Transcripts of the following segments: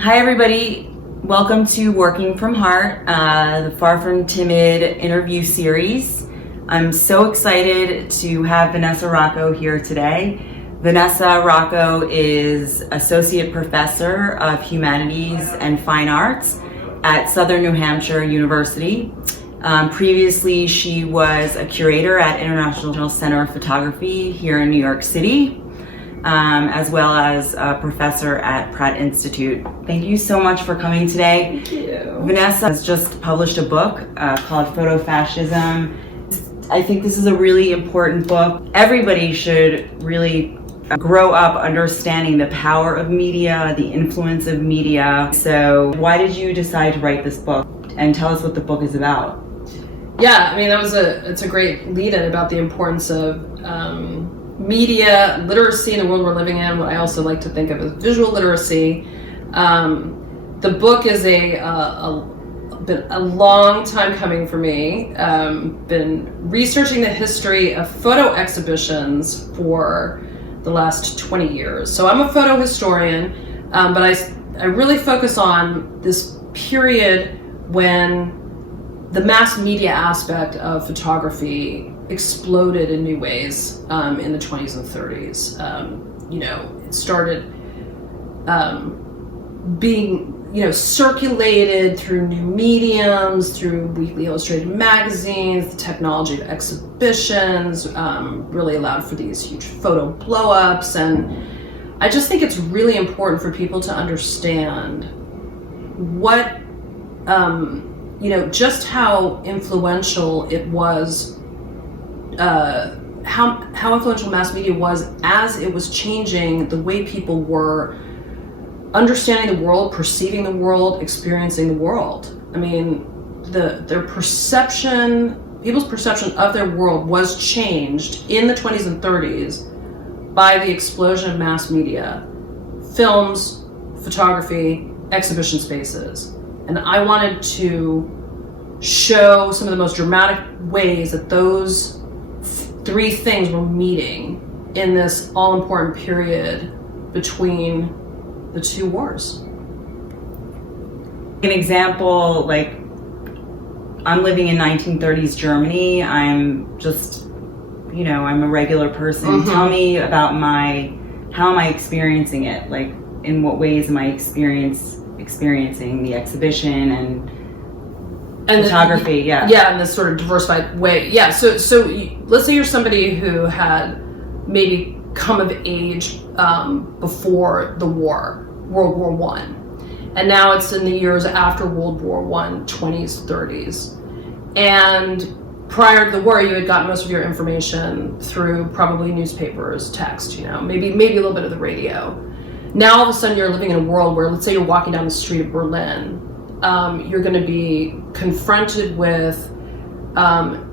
Hi everybody, welcome to Working from Heart, the Far From Timid interview series. I'm so excited to have Vanessa Rocco here today. Vanessa Rocco is Associate Professor of Humanities and Fine Arts at Southern New Hampshire University. Previously, she was a curator at International Center of Photography here in New York City, as well as a professor at Pratt Institute. Thank you so much for coming today. Thank you. Vanessa has just published a book called Photofascism. I think this is a really important book. Everybody should really grow up understanding the power of media, the influence of media. So why did you decide to write this book? And tell us what the book is about. Yeah, I mean, it's a great lead-in about the importance of media literacy in the world we're living in, what I also like to think of as visual literacy. The book is been a long time coming for me. Been researching the history of photo exhibitions for the last 20 years. So I'm a photo historian, but I really focus on this period when the mass media aspect of photography exploded in new ways in the 20s and 30s. It started being circulated through new mediums, through weekly illustrated magazines. The technology of exhibitions really allowed for these huge photo blow-ups, and I just think it's really important for people to understand what just how influential it was, how influential mass media was as it was changing the way people were understanding the world, perceiving the world, experiencing the world. I mean, people's perception of their world was changed in the 20s and 30s by the explosion of mass media, films, photography, exhibition spaces. And I wanted to show some of the most dramatic ways that those three things were meeting in this all-important period between the two wars. An example, like, I'm living in 1930s Germany. I'm just, I'm a regular person. Mm-hmm. Tell me about how am I experiencing it? Like, in what ways am I experiencing the exhibition and photography? In this sort of diversified way. Yeah, so let's say you're somebody who had maybe come of age before the war, World War I, and now it's in the years after World War I, 20s, 30s, and prior to the war you had gotten most of your information through probably newspapers, text, maybe a little bit of the radio. Now all of a sudden you're living in a world where, let's say you're walking down the street of Berlin, you're going to be confronted with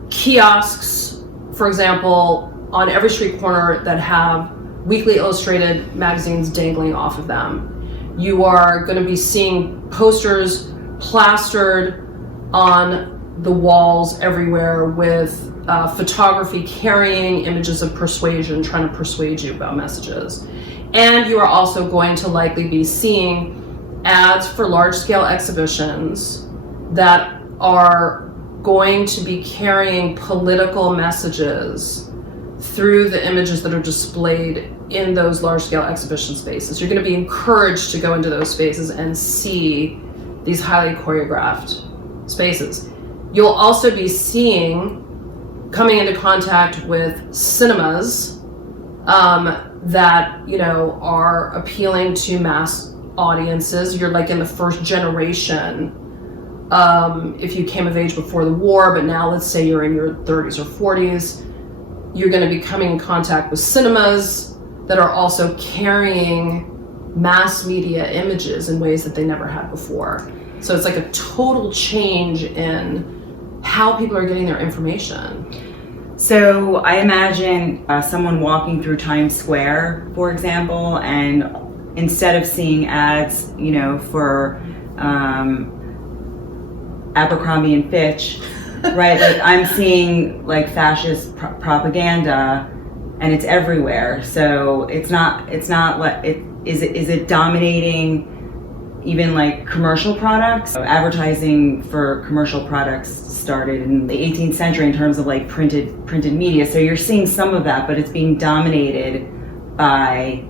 kiosks, for example, on every street corner that have weekly illustrated magazines dangling off of them. You are going to be seeing posters plastered on the walls everywhere with photography carrying images of persuasion, trying to persuade you about messages. And you are also going to likely be seeing ads for large-scale exhibitions that are going to be carrying political messages through the images that are displayed in those large-scale exhibition spaces. You're going to be encouraged to go into those spaces and see these highly choreographed spaces. You'll also be coming into contact with cinemas that are appealing to mass audiences. You're like in the first generation, if you came of age before the war, but now let's say you're in your 30s or 40s, you're going to be coming in contact with cinemas that are also carrying mass media images in ways that they never had before. So it's like a total change in how people are getting their information. So I imagine someone walking through Times Square, for example, and instead of seeing ads, for Abercrombie and Fitch, right? Like, I'm seeing like fascist propaganda, and it's everywhere. So it's not what is it dominating even like commercial products. So advertising for commercial products started in the 18th century in terms of like printed media. So you're seeing some of that, but it's being dominated by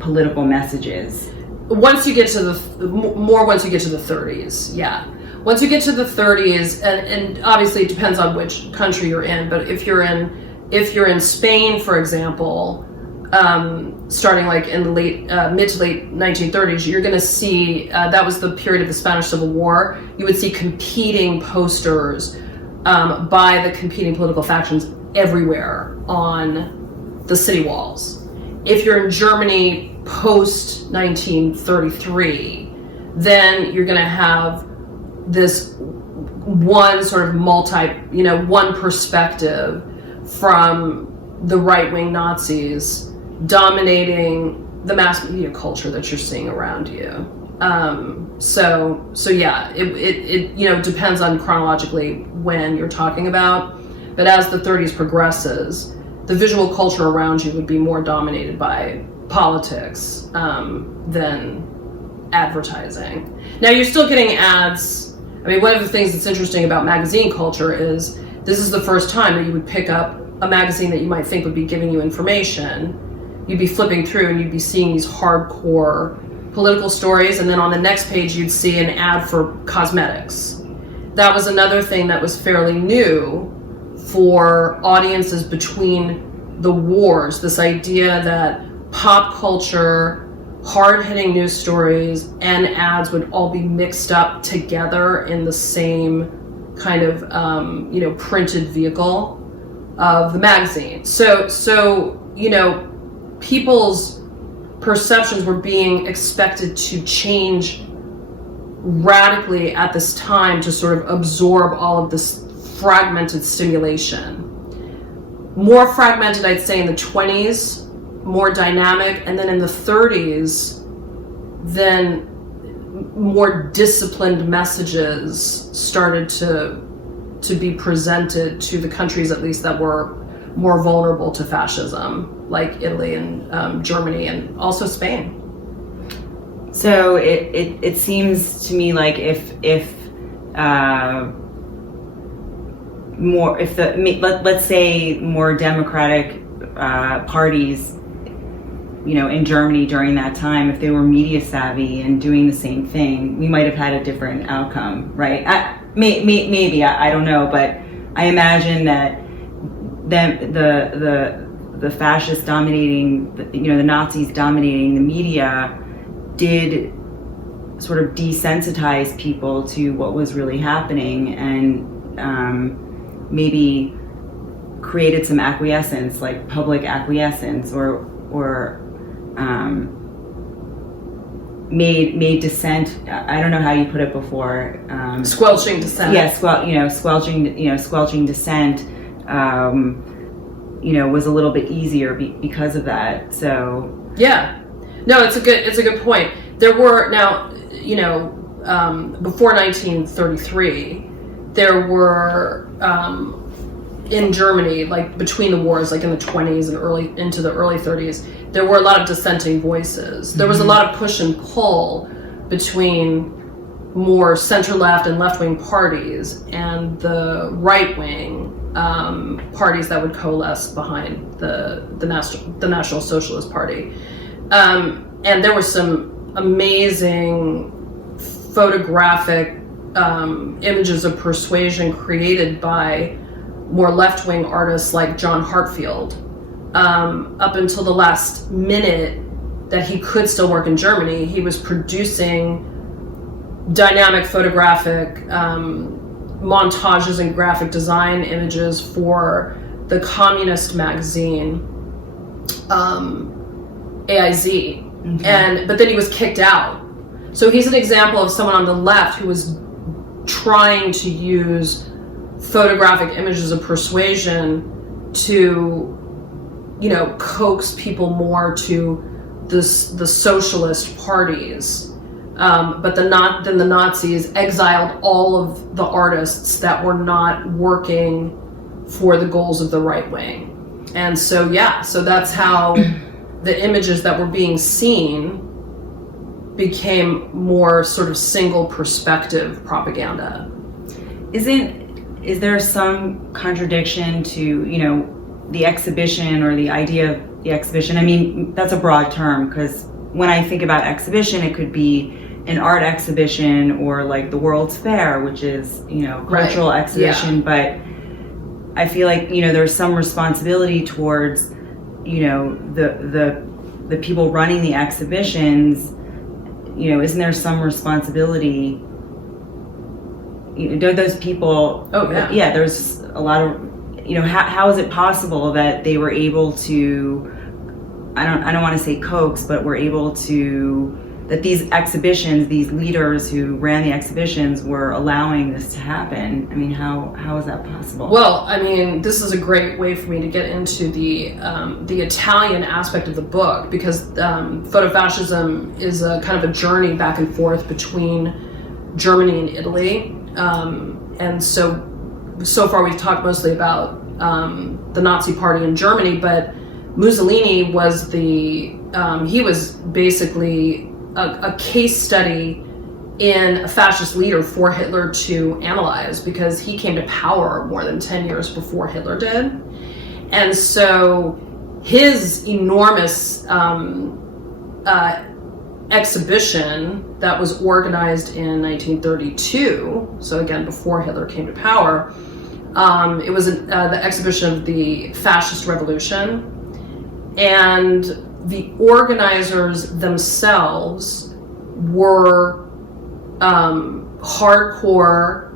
political messages. Once you get to the 30s, yeah. Once you get to the 30s, and obviously it depends on which country you're in, but if you're in Spain, for example, starting like in the mid to late 1930s, you're going to see that was the period of the Spanish Civil War. You would see competing posters by the competing political factions everywhere on the city walls. If you're in Germany post 1933, then you're going to have this one sort of one perspective from the right-wing Nazis dominating the mass media culture that you're seeing around you. So yeah, it depends on chronologically when you're talking about, but as the 30s progresses, the visual culture around you would be more dominated by politics than advertising. Now you're still getting ads. I mean, one of the things that's interesting about magazine culture is this is the first time that you would pick up a magazine that you might think would be giving you information. You'd be flipping through and you'd be seeing these hardcore political stories, and then on the next page you'd see an ad for cosmetics. That was another thing that was fairly new for audiences between the wars, this idea that pop culture, hard-hitting news stories, and ads would all be mixed up together in the same kind of printed vehicle of the magazine. So people's perceptions were being expected to change radically at this time to sort of absorb all of this fragmented stimulation. More fragmented, I'd say, in the 20s, more dynamic, and then in the 30s, then more disciplined messages started to be presented to the countries, at least, that were more vulnerable to fascism, like Italy and Germany, and also Spain. So it seems to me like let's say more democratic parties, in Germany during that time, if they were media savvy and doing the same thing, we might have had a different outcome, right? Maybe I don't know, but I imagine that the fascists dominating, the Nazis dominating the media did sort of desensitize people to what was really happening, and maybe created some acquiescence, like public acquiescence, or made dissent. I don't know how you put it before. Squelching dissent. Yeah, squelching dissent. Was a little bit easier because of that. So yeah, no, it's a good point. There were before 1933, there were in Germany, like between the wars, like in the 20s and into the early 30s, there were a lot of dissenting voices. There was a lot of push and pull between more center-left and left-wing parties and the right-wing parties that would coalesce behind the National Socialist Party. And there were some amazing photographic images of persuasion created by more left-wing artists like John Hartfield, up until the last minute that he could still work in Germany. He was producing dynamic photographic montages and graphic design images for the communist magazine AIZ. Okay. But then he was kicked out. So he's an example of someone on the left who was trying to use photographic images of persuasion to, coax people more to the socialist parties. But then the Nazis exiled all of the artists that were not working for the goals of the right wing. And so that's how the images that were being seen became more sort of single perspective propaganda. Is there some contradiction to, the exhibition or the idea of the exhibition? I mean, that's a broad term, because when I think about exhibition, it could be an art exhibition or like the World's Fair, which is, cultural exhibition. But I feel like, there's some responsibility towards, the people running the exhibitions. Isn't there some responsibility? Those people. Oh yeah. Yeah, there's a lot of, how is it possible that they were able to, I don't want to say coax, but were able to, that these exhibitions, these leaders who ran the exhibitions were allowing this to happen? I mean, how is that possible? Well, I mean, this is a great way for me to get into the Italian aspect of the book, because Photofascism is a kind of a journey back and forth between Germany and Italy. And so far we've talked mostly about the Nazi Party in Germany, but Mussolini was he was basically a case study in a fascist leader for Hitler to analyze, because he came to power more than 10 years before Hitler did. And so his enormous exhibition that was organized in 1932, so again before Hitler came to power, it was the exhibition of the Fascist Revolution. And the organizers themselves were hardcore,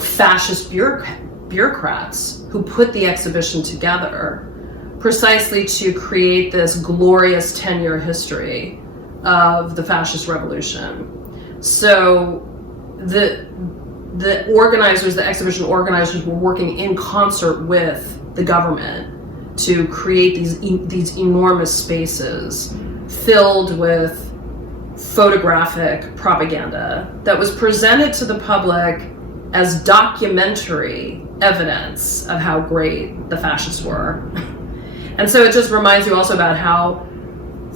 fascist bureaucrats who put the exhibition together precisely to create this glorious 10-year history of the Fascist Revolution. So the organizers, the exhibition organizers, were working in concert with the government to create these enormous spaces filled with photographic propaganda that was presented to the public as documentary evidence of how great the fascists were. And so it just reminds you also about how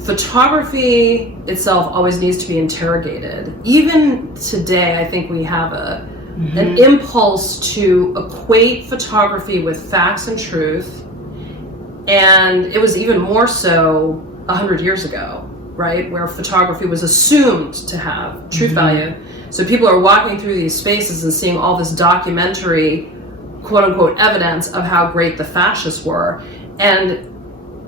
photography itself always needs to be interrogated. Even today, I think we have an impulse to equate photography with facts and truth. And it was even more so 100 years ago, right? Where photography was assumed to have truth value. So people are walking through these spaces and seeing all this documentary, quote unquote, evidence of how great the fascists were. And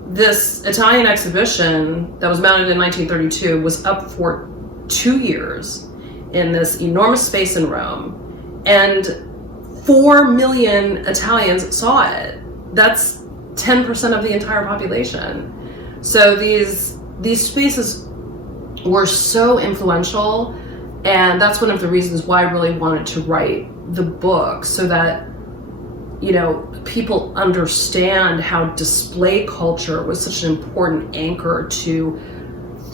this Italian exhibition that was mounted in 1932 was up for 2 years in this enormous space in Rome. And 4 million Italians saw it. That's 10% of the entire population. So these spaces were so influential, and that's one of the reasons why I really wanted to write the book, so that people understand how display culture was such an important anchor to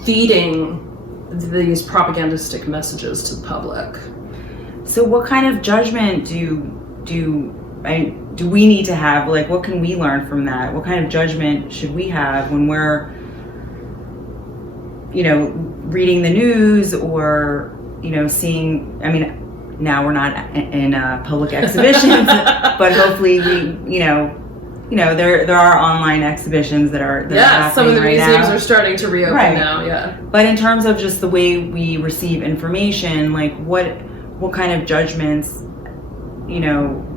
feeding these propagandistic messages to the public. So what kind of judgment do we need to have? Like, what can we learn from that? What kind of judgment should we have when we're, reading the news or, seeing, I mean, now we're not in public exhibitions, but hopefully we, there are online exhibitions that are happening some of the right museums now. are starting to reopen now, yeah. But in terms of just the way we receive information, like what kind of judgments,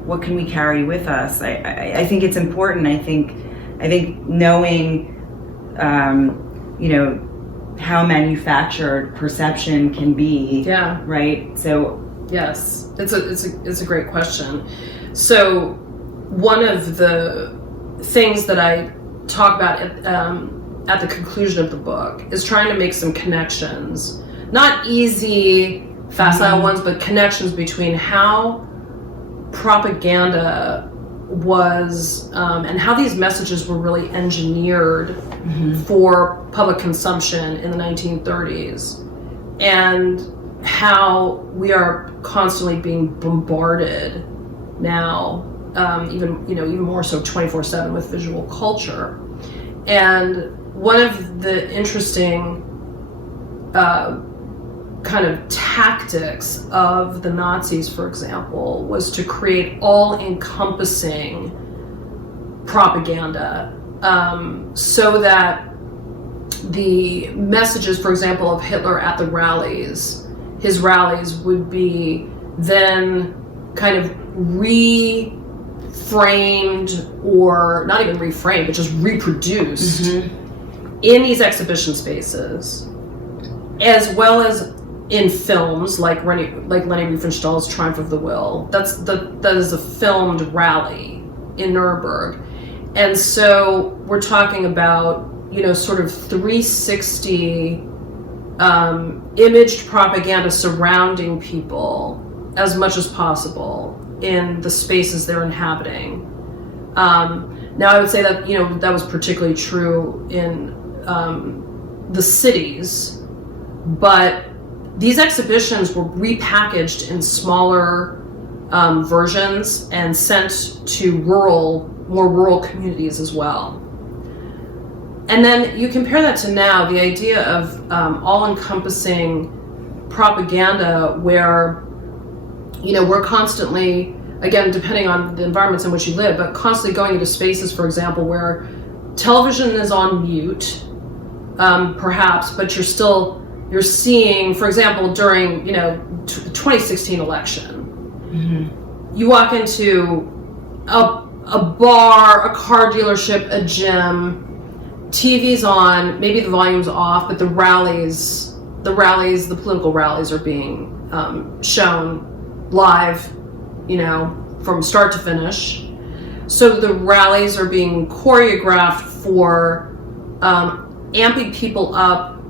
what can we carry with us? I think it's important. I think knowing, how manufactured perception can be. Yeah. Right. So. Yes, it's a great question. So one of the things that I talk about at the conclusion of the book is trying to make some connections, not easy, facile ones, but connections between how propaganda was and how these messages were really engineered for public consumption in the 1930s, and how we are constantly being bombarded now, even more so 24/7 with visual culture. And one of the interesting kind of tactics of the Nazis, for example, was to create all-encompassing propaganda, so that the messages, for example, of Hitler at the rallies, his rallies would be then kind of reframed, or not even reframed, but just reproduced in these exhibition spaces, as well as in films like Leni Riefenstahl's Triumph of the Will. That is a filmed rally in Nuremberg. And so we're talking about, sort of 360 imaged propaganda surrounding people as much as possible in the spaces they're inhabiting. Now I would say that, that was particularly true in the cities, but these exhibitions were repackaged in smaller versions and sent to more rural communities as well. And then you compare that to now, the idea of all-encompassing propaganda where, we're constantly, again, depending on the environments in which you live, but constantly going into spaces, for example, where television is on mute, perhaps, but you're seeing, for example, during, the 2016 election, you walk into a bar, a car dealership, a gym, TV's on, maybe the volume's off, but the political rallies are being shown live, from start to finish. So the rallies are being choreographed for amping people up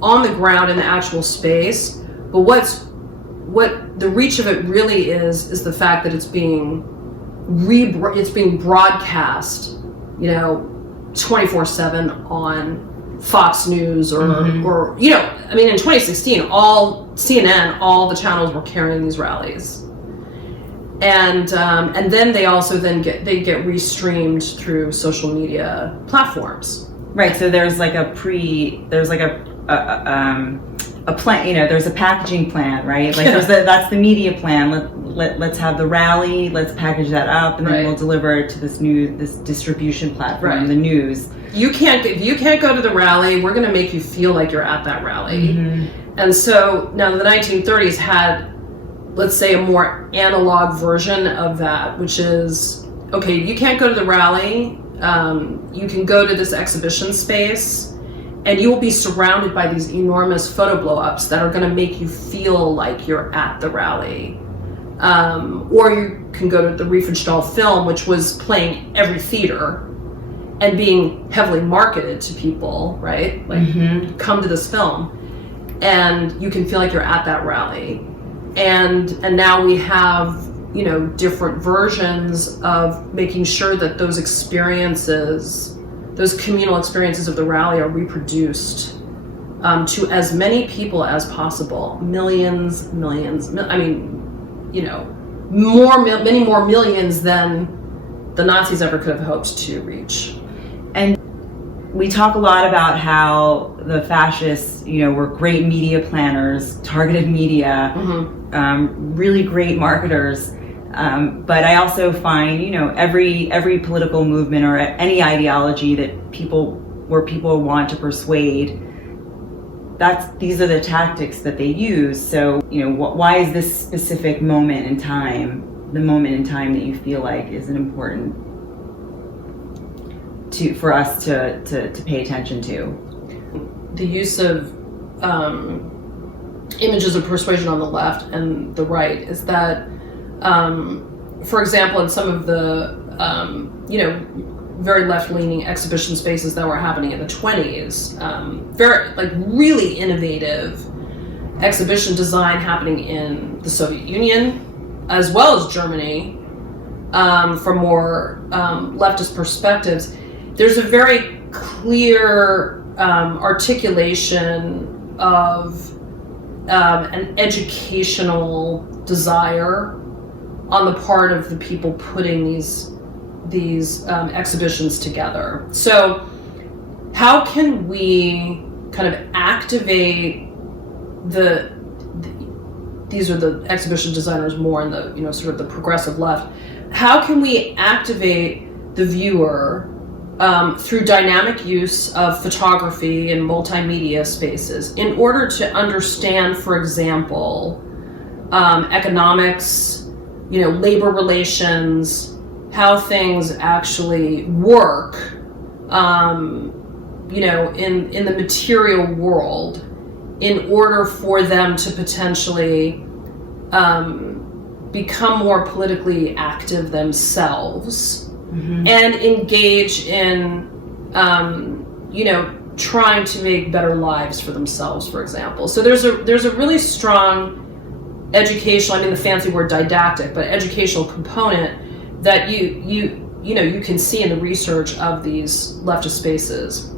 on the ground in the actual space. But what the reach of it really is the fact that it's being broadcast, 24/7 on Fox News or in 2016, all CNN, all the channels were carrying these rallies, and then they also get restreamed through social media platforms. Right. So there's a plan. There's a packaging plan, right? That's the media plan. Let's have the rally. Let's package that up, and then we'll deliver it to this distribution platform, the news. If you can't go to the rally, we're going to make you feel like you're at that rally. And so now the 1930s had, let's say, a more analog version of that, which is, okay, you can't go to the rally. You can go to this exhibition space, and you will be surrounded by these enormous photo blow-ups that are going to make you feel like you're at the rally. Or you can go to the Riefenstahl film, which was playing every theater and being heavily marketed to people, right? Come to this film, and you can feel like you're at that rally. And now we have, different versions of making sure that those experiences, those communal experiences of the rally, are reproduced to as many people as possible. Many more millions than the Nazis ever could have hoped to reach. And we talk a lot about how the fascists, were great media planners, targeted media, really great marketers. But I also find, every political movement or any ideology that people want to persuade, these are the tactics that they use. So, why is this specific moment in time the moment in time that you feel like is an important for us to pay attention to? The use of images of persuasion on the left and the right is that, for example, in some of the very left-leaning exhibition spaces that were happening in the 20s, really innovative exhibition design happening in the Soviet Union as well as Germany, from more leftist perspectives. There's a very clear articulation of an educational desire on the part of the people putting these exhibitions together. So how can we kind of activate these are the exhibition designers more in the, you know, sort of the progressive left. How can we activate the viewer through dynamic use of photography and multimedia spaces in order to understand, for example, economics, you know, labor relations, how things actually work, you know, in the material world, in order for them to potentially become more politically active themselves, and engage in, you know, trying to make better lives for themselves, for example. So there's a really strong educational, I mean the fancy word didactic, but educational component that you know you can see in the research of these leftist spaces.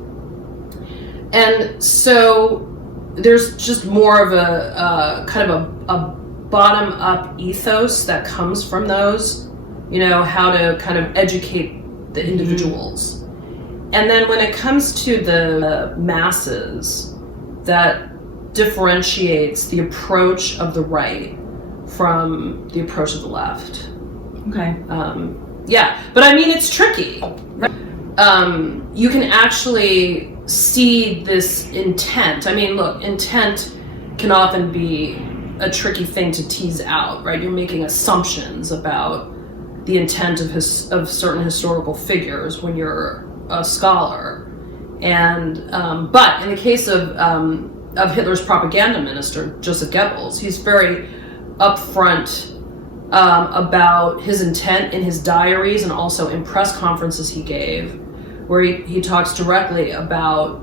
And so there's just more of a kind of a bottom-up ethos that comes from those, you know, how to kind of educate the individuals. And then when it comes to the masses, that differentiates the approach of the right from the approach of the left. Okay. Yeah, but I mean, it's tricky. You can actually see this intent. I mean, look, intent can often be a tricky thing to tease out, right? You're making assumptions about the intent of certain historical figures when you're a scholar. And but in the case of Hitler's propaganda minister, Joseph Goebbels, he's very upfront about his intent in his diaries and also in press conferences he gave, where he talks directly about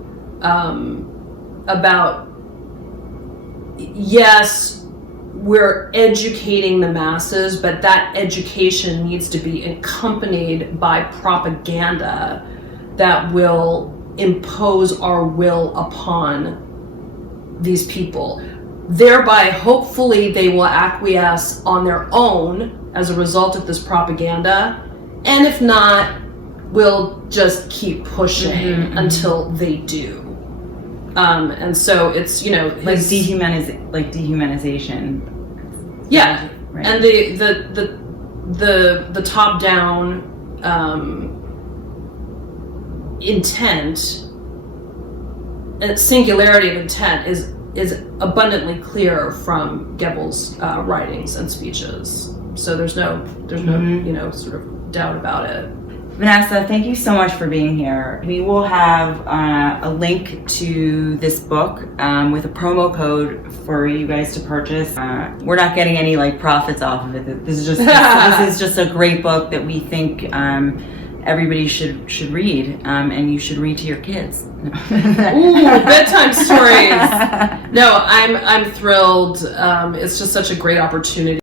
yes, we're educating the masses, but that education needs to be accompanied by propaganda that will impose our will upon these people. Thereby, hopefully, they will acquiesce on their own as a result of this propaganda. And if not, we'll just keep pushing until they do. And so it's, you know, like dehumanization. Yeah, right. And the top down intent, singularity of intent is abundantly clear from Goebbels' writings and speeches. So there's no you know, sort of doubt about it. Vanessa, thank you so much for being here. We will have a link to this book with a promo code for you guys to purchase. We're not getting any like profits off of it. This is just this is just a great book that we think everybody should read, and you should read to your kids. Ooh, bedtime stories. No, I'm thrilled. It's just such a great opportunity.